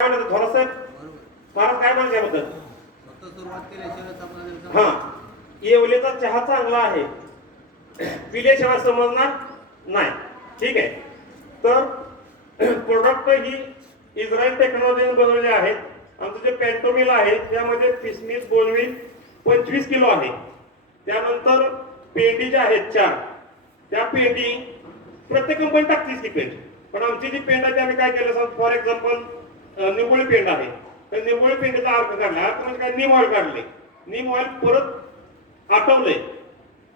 काय म्हणतात महाराज काय म्हणते याबद्दल? हा. येवलेचा चहा चांगला आहे. पिल्याशिवाय समजणार नाही. ठीक आहे. तर प्रोडक्ट ही इस्रायल टेक्नॉलॉजीने बनवले आहेत. आमचं जे पॅन्टोमिल आहे त्यामध्ये किसमिस बोलवी पंचवीस किलो आहे. त्यानंतर पेंडी ज्या आहेत चार. त्या पेंडी प्रत्येक कंपनी टाकतीच ती पेंड पण आमची जी पेंड आहे ती आम्ही काय केलं सांग? फॉर एक्झाम्पल निवोळी पेंड आहे. तर निवोळी पेंडीचा अर्थ काढला तर म्हणजे काय? निम ऑइल काढले. निम ऑइल परत आटवलंय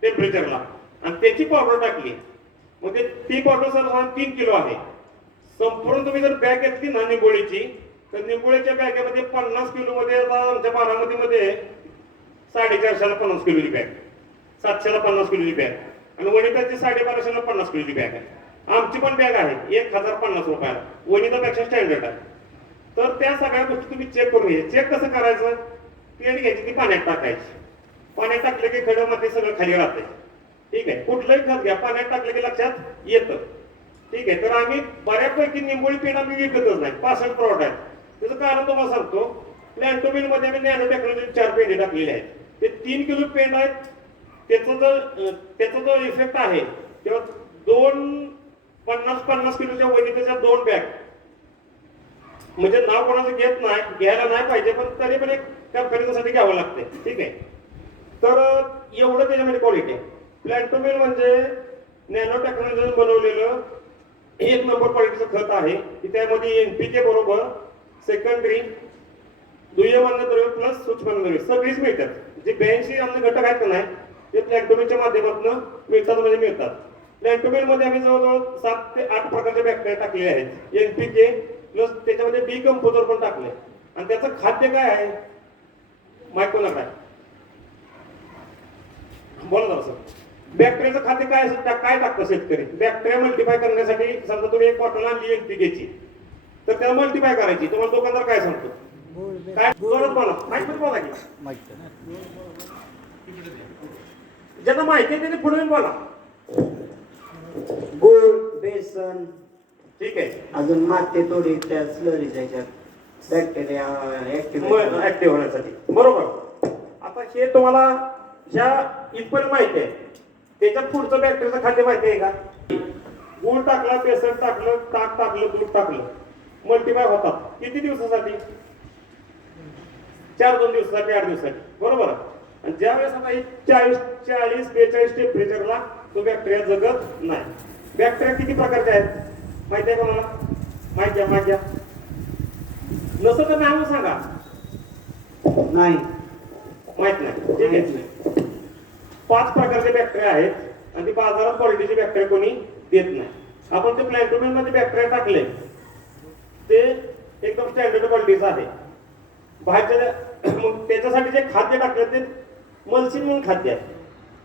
टेम्परेचरला आणि त्याची पावडर टाकली. मग ते ती पावडर साधारण तीन किलो आहे. संपूर्ण तुम्ही जर बॅग घेतली ना निंबोळीची तर निंबोळीच्या बॅगेमध्ये पन्नास किलोमध्ये आमच्या आता आमच्या बारामतीमध्ये साडेचारशेला पन्नास किलोची बॅग सातशेला पन्नास किलोची बॅग आणि वनिताची साडेबाराशेला पन्नास किलोची बॅग आहे. आमची पण बॅग आहे. एक हजार पन्नास रुपयाला. वनितापेक्षा स्टँडर्ड आहे. तर त्या सगळ्या गोष्टी तुम्ही चेक करून घ्या. चेक कसं करायचं? पेंट घ्यायची ती पाण्यात टाकायची. पाण्यात टाकले की खड्यामध्ये सगळं खाली राहते ठीक आहे? कुठलंही खत घ्या. पाण्यात टाकलं की लक्षात येतं. ठीक आहे? तर आम्ही बऱ्यापैकी निंबोळी पेंट आम्ही विकतच नाही. पासष्ट प्रॉडक्ट आहेत. त्याचं कारण तुम्हाला सांगतो. प्लॅन्टोमिलमध्ये आम्ही नॅनो टेक्नॉलॉजी चार पेंडे टाकलेले आहेत. ते तीन किलो पेंड आहेत. त्याचा जो त्याचा जो इफेक्ट आहे तेव्हा दोन पन्नास पन्नास किलोच्या वैनिकाच्या दोन बॅग म्हणजे नाव कोणाचं घेत नाही घ्यायला नाही पाहिजे पण तरी पण एक कंपॅरिझनसाठी घ्यावं लागते. ठीक आहे? तर एवढं त्याच्यामध्ये क्वालिटी आहे. प्लॅन्टोमिल म्हणजे नॅनो टेक्नॉलॉजी बनवलेलं एक नंबर क्वालिटीचं खत आहे. की त्यामध्ये के बरोबर सेकंडरी दुय्यम अन्नद्रव्य प्लस सूक्ष्म अन्नद्रव्य सगळीच मिळतात. जे ब्याऐंशी अन्न घटक आहेत का नाही ते प्लॅन्टोमिलच्या माध्यमातून मिळतात म्हणजे मिळतात. प्लॅन्टोमिलमध्ये आम्ही जवळजवळ सात ते आठ प्रकारच्या बॅक्टेरिया टाकले आहेत. एन पी के प्लस त्याच्यामध्ये बी कंपोजर पण टाकले आणि त्याचं खाद्य काय आहे? मायकोला काय बोला सर. बॅक्टेरियाचं खाद्य काय असेल त्या काय टाकतं शेतकरी? बॅक्टेरिया मल्टिफाय करण्यासाठी समजा तुम्ही एक बॉटल आणली एनपीकेची तर त्याला मल्टिफाय करायची. तुम्हाला दुकानदार काय सांगतो? काय? गरज बोला. माहिती बोला की. ज्यांना माहिती आहे त्याने पुढे बोला. गुळ बेसन ठीक आहे. अजून माते थोडी त्या स्लरी त्याच्यात. बॅक्टेरिया ऍक्टिव्ह ऍक्टिव्ह होण्यासाठी. बरोबर. आता हे तुम्हाला ज्या इथपर्यंत माहिती आहे त्याच्यात पुढचं बॅक्टेरियाचं खाद्य माहिती आहे का? गुळ टाकला बेसन टाकलं ताक टाकलं दूध टाकलं. मल्टीबाय होतात. किती दिवसासाठी? चार दोन दिवसासाठी आठ दिवसासाठी. बरोबर? आणि ज्या वेळेस आता एक चाळीस चाळीस बेचाळीस टेम्परेचरला तो बॅक्टेरिया जगत नाही. बॅक्टेरिया किती प्रकारचे आहेत? माहिती आहे कोणाला माहिती आहे माहिती आहे. नसं तर नाव सांगा. नाही. माहीत नाही. ठीक आहे पाच प्रकारचे बॅक्टेरिया आहेत आणि ती बाजारात क्वालिटीचे बॅक्टेरिया कोणी देत नाही. आपण ते प्लॅन्टोमिलमध्ये बॅक्टेरिया टाकले. ते एकदम स्टँडर्ड क्वालिटीचं आहे. बाहेरच्या मग त्याच्यासाठी जे खाद्य टाकलं ते मल्सिन म्हणून खाद्य आहे.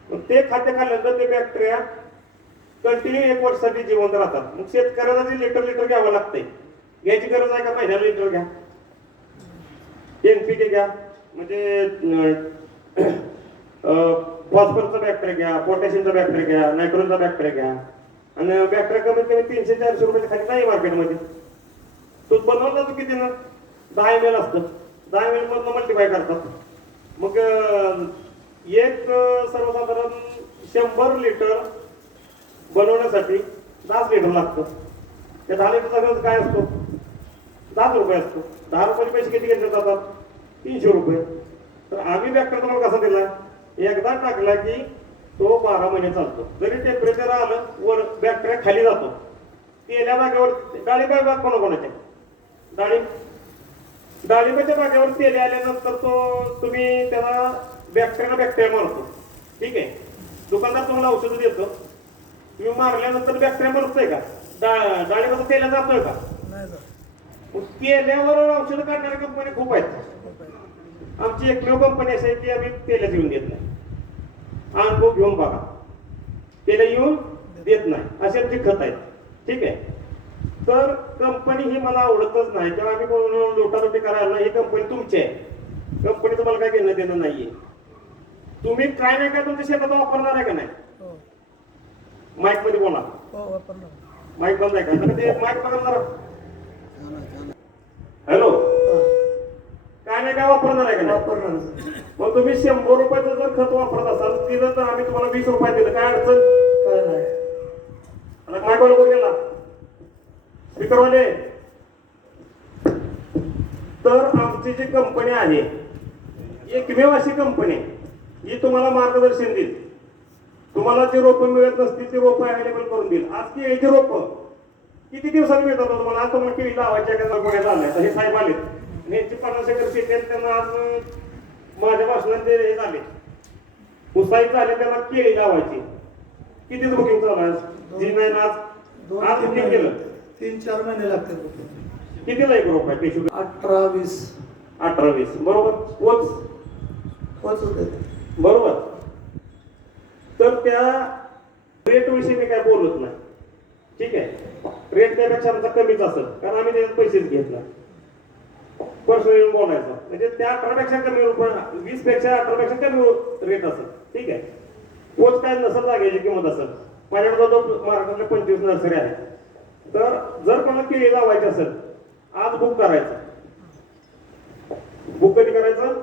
मग ते खाद्य खाल्ल्यानंतर ते बॅक्टेरिया कंटिन्यू एक वर्षासाठी जिवंत राहतात. मग शेतकऱ्याला जे लिटर लिटर घ्यावं लागते घ्यायची गरज आहे का महिन्याला लिटर घ्या? एनपीके घ्या. म्हणजे फॉस्फरचा बॅक्टेरिया घ्या पोटॅशियमचा बॅक्टेरिया घ्या नायट्रोजनचा बॅक्टेरिया घ्या. आणि बॅक्टेरिया कमीत कमी तीनशे चारशे रुपयाच्या खाली नाही मार्केटमध्ये तो बनवला जातो किती ना? दहा एम एल असतं. दहा एम एल मधनं मल्टिफाय करतात. मग एक सर्वसाधारण शंभर लिटर बनवण्यासाठी दहाच लिटर लागतं. त्या दहा लिटरचा खर्च काय असतो? दहाच रुपये असतो. दहा रुपयाचे पैसे किती घेतले जातात? तीनशे रुपये. तर आम्ही बॅक्टर तुम्हाला कसा दिला एकदा टाकला की तो बारा महिने चालतो. जरी टेम्परेचर आलं वर बॅक्टेरिया खाली जातो. तेल्या बागेवर डाळिंबा बाग कोणाकोणाच्या डाळिंब. डाळिंबाच्या बागेवर तेले आल्यानंतर तो तुम्ही त्याला बॅक्टेरिया बॅक्टेरिया मारतो. ठीक आहे? दुकानदार तुम्हाला औषधं देतो. तुम्ही मारल्यानंतर बॅक्टेरिया मरतोय का? डा डाळिंबाचा तेला जातोय का? मग तेल्यावर औषधं काढणाऱ्या कंपन्या खूप आहेत. आमची एकमेव कंपनी अशी आहे की आम्ही तेलाच येऊन देत नाही. अनुभव घेऊन बघा. तेला येऊन देत नाही. असे आमचे खत आहेत. ठीक आहे? तर कंपनी ही मला आवडतच नाही. तेव्हा आम्ही कोण लोटालोटी करायला ही कंपनी तुमची आहे. कंपनीचं मला काय घेणं देणं नाहीये. तुम्ही काय नाही काय तुमच्या शेतात वापरणार आहे का नाही? माईकमध्ये बोला. हो माईक बंद आहे का? ते माईक बघा जरा हॅलो काय नाही काय वापरणार आहे का नाही? वापरणार मग तुम्ही शंभर रुपयाचं जर खत वापरत असाल तिथं तर आम्ही तुम्हाला वीस रुपये दिलं. काय अडचण? काय नाही. आता काय गेला स्पीकरवाले तर आमची जी कंपनी आहे एकमेव अशी कंपनी ही तुम्हाला मार्गदर्शन देईल. तुम्हाला जी रोपं मिळत नसतील ती रोपं अवेलेबल करून देईल. आज केळीची रोपं किती दिवसात मिळतात हो तुम्हाला? आज तुम्हाला केळी लावायची आहे का? बघायला आलंय तर हे साहेब आले आणि यांची पन्नास एकर शेती आहे त्यांना आज माझ्या भाषणात ते हे झाले. उसाई झाले त्यांना केळी लावायची. किती बुकिंग चालू आहे आज? जी नाही आज आज बुकिंग केलं. तीन चार महिने लागतात कितीला एक रुपये पेशू अठरा वीस. अठरा वीस. बरोबर? पोच? पोच होते. बरोबर? तर त्या रेट विषयी मी काय बोलत नाही. ठीक आहे? रेट त्यापेक्षा आमचा कमीच असेल कारण आम्ही त्याच्यात पैसेच घेत नाही. पर्सनली बोलायचं. म्हणजे त्या अठरा पेक्षा कमी रुपये वीसपेक्षा अठरा पेक्षा कमी रेट असेल. ठीक आहे? पोच काय नसेल जागेची किंमत असेल. माझ्याकडे जो महाराष्ट्रातल्या पंचवीस नर्सरी आहे तर जर कोणा केळी लावायची असेल आज बुक करायचं. बुक कधी करायचं?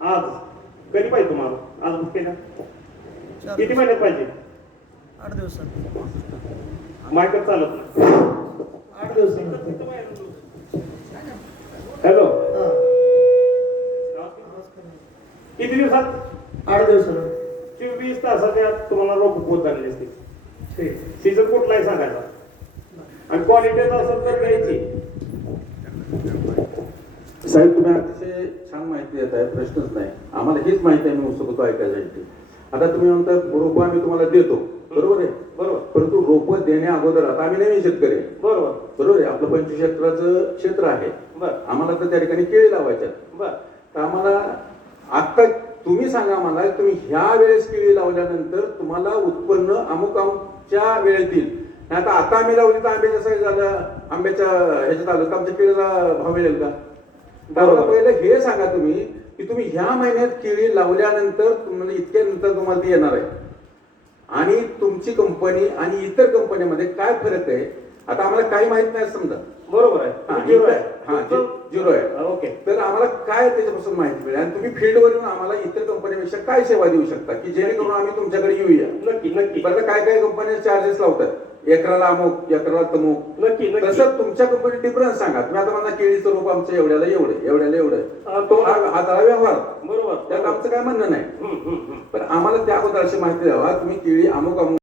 आज. कधी पाहिजे तुम्हाला? आज बुक केलं? किती महिन्यात पाहिजे? आठ दिवसात. मायकर चालत नाही आठ दिवसात हॅलो. हा. किती दिवसात? आठ दिवसात. चोवीस तासाच्या आत तुम्हाला रोप पोत झालेली असते ठीक सीझन कुठलाही सांगायचा? आणि क्वालिटीचा असेल तर घ्यायची. साहेब तुम्ही अतिशय छान माहिती देत आहे प्रश्नच नाही. आम्हाला हीच माहिती आम्ही उत्सुक होतो ऐकायसाठी आता तुम्ही म्हणता रोपं आम्ही तुम्हाला देतो. बरोबर आहे? बरोबर. परंतु रोपं देण्या अगोदर आता आम्ही नवीन शेतकरी. बरोबर. बरोबर आहे? आपलं पंचवीस क्षेत्राचं क्षेत्र आहे. बर. आम्हाला तर त्या ठिकाणी केळी लावायच्या बर. तर आम्हाला आता तुम्ही सांगा मला तुम्ही ह्या वेळेस केळी लावल्यानंतर तुम्हाला उत्पन्न अमुक अमुकच्या वेळेत येईल. नाही आता आता आम्ही लावली तर आंब्याच्या साईज झालं. आंब्याच्या ह्याच्यात आलं तर आमच्या केळीला भाव मिळेल का? पहिलं हे सांगा तुम्ही की तुम्ही ह्या महिन्यात केळी लावल्यानंतर तुम्हाला इतक्या नंतर तुम्हाला ती येणार आहे. आणि तुमची कंपनी आणि इतर कंपन्यांमध्ये काय फरक आहे? आता आम्हाला काही माहीत नाही समजा. बरोबर आहे. हा, zero आहे. हा, zero आहे. ओके. तर आम्हाला काय त्याच्यापासून माहिती मिळेल? आणि तुम्ही फील्डवर येऊन आम्हाला इतर कंपन्यांपेक्षा काय सेवा देऊ शकता? की जेणेकरून आम्ही तुमच्याकडे येऊया? नक्की नक्की. बरं काय काय कंपन्या चार्जेस लावतात? एकराला अमुक एकराला तमुक. नक्की नक्की. तसं तुमच्या कंपनी डिफरन्स सांगा. तुम्ही आता म्हणा केळीचं रोप आमचं एवढ्याला एवढं एवढ्याला एवढं. हा, तो- हा हा झाला व्यवहार. बरोबर. त्यात आमचं काय म्हणणं नाही. हम्म, हम्म, हम्म. पण आम्हाला त्या अगोदर अशी माहिती द्यावा. तुम्ही केळी अमुक अमुक